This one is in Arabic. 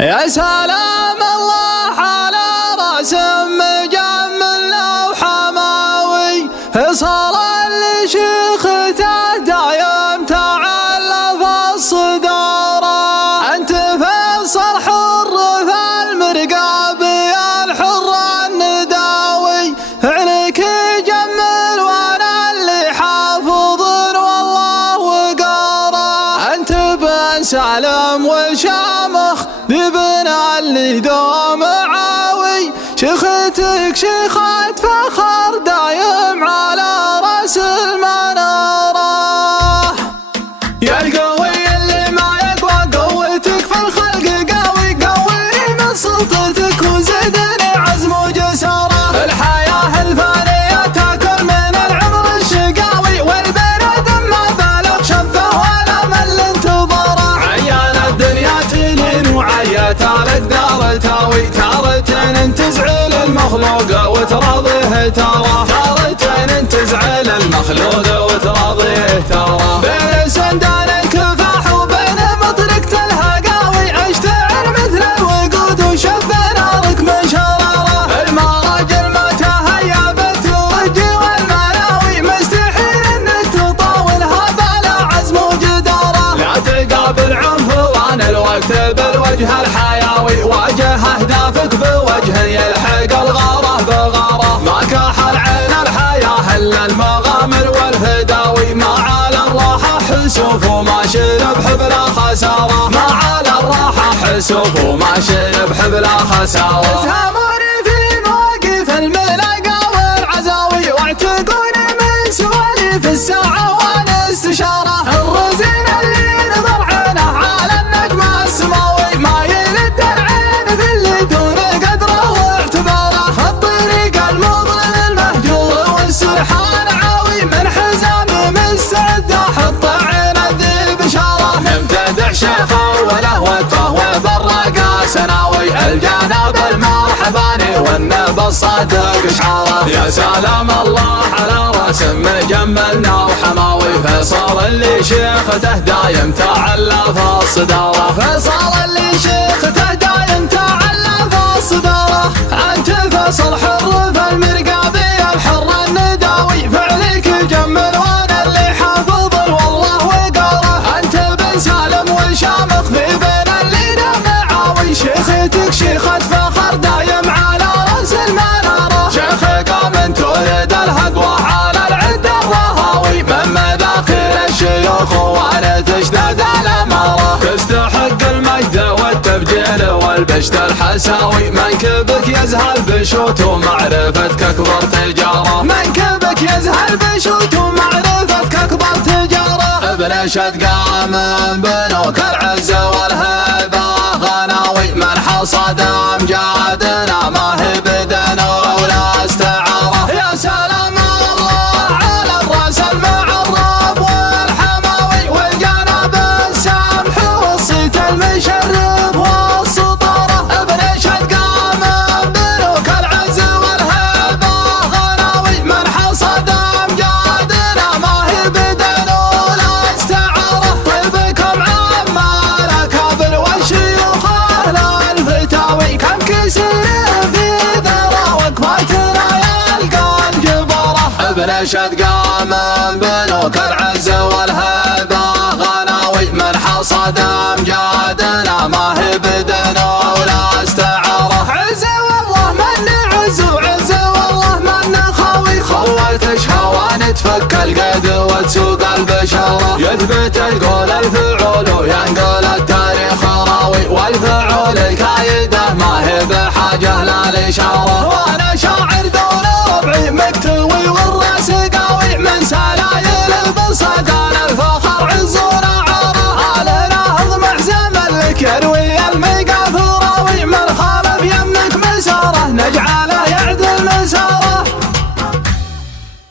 يا سلام الله على رسم مجمل وحماوي، صار اللي شيخته دايم تعلف الصدارة. انت فيصل حر في المرقابي الحر النداوي، عليك يجمل وانا اللي حافظ والله وقارة. انت بن سالم وشامخ بابن اللي دوم عاوي، شيختك شيخة فخر دايم على راس المنارة. يا القوي اللي ما يقوى قوتك في الخلق قوي، قوي من سلطتك وزدني عزم وجسارة. الحياة الفانية تاكل من العمر الشقاوي، والبلد ما بالغ شفه ولا مل انتظاره. عيان الدنيا تلين وعيات الاقدار تاوي، تارة تزعل المخلوق وتراضيه ترى، تارة تزعل المخلوق وتراضيه ترى. بين سندان الكفاح وبين مطرقة الهقاوي، اشتعل مثل الوقود وشب نارك من شرارة. المراجل ما تهيا بالترجي والمناوي، مستحيل انك تطاولها بلا عزم وجدارة. لا تقابل عنفوان الوقت بالوجه الحيوي، واجه اهدافك بوجه يلحق الغارة بغارة. ما كاح العين الحياة الا المغامر والهداوي، ما على الراحة حسوف وما شرب بلا خسارة. ما على الراحة حسوف وما شرب بلا خسارة. اسهموني في مواقف الملاقى والعزاوي، واعتقوني من سواليف الساعة وانا استشارة. الرزين اللي نظر عينه على النجم السماوي، ما يلد العين في اللي دون قدره واعتباره. الطريق المظلم المهجور والسرحان عاوي، من حزامي مستعد احط عين ذي بشاره. نمتدح شيخه وله وقفه وبالرقا سناوي، الجانب المرحباني والنبى الصادق شعاره. يا سلام الله على رسم مجملنا وحماوي، فيصل اللي شيخته دايم تعلف الصدارة. فيصل اللي شيخته دايم تعلف الصدارة. انت فيصل حر في المرقابي الحر النداوي، فعليك يجمل وانا اللي حافظ والله وقاره. انت بن سالم وشامخ في بين اللي دم عاوي، شيختك شيخة فخر دايم على راس المنارة. شيخك من تولد الهقوة على العدة الرهاوي، من مذاخير الشيوخ وانا تشدد الامارة. تستحق المجد والتبجيل والبشت الحساوي، منكبك يزهل بشوت ومعرفتك اكبر تجارة. منكبك يزهل بشوت ومعرفتك اكبر تجارة. ابن شدقاء من بنوك العز والهيبة غناوي، من حصد امجادنا ما هي بدن ولا استعارة. يا سلام الله على الراس المعرب والحماوي، والجنب السمح والصيت المشرف والسطارة. ابن شدقاء من بنوك العز والهيبة غناوي، من حصد امجادنا ما هي بدن ولا استعارة. طيبكم عما الاكابر والشيوخ اهل الفتاوي، كم كسر في ذرى وقفاتنا يلقى الجبارة. ابن شدقاء من بنوك العز والهيبة غناوي، من حصد امجادنا ما هي بدن ولا استعارة. عز والله من عز وعز والله من خاوي، خوة شهوان تفك القيد وتسوق البشارة. يثبت القول الفعول وينقل التاريخ راوي، والفعول الكايدة ما هي بحاجة لا الإشارة.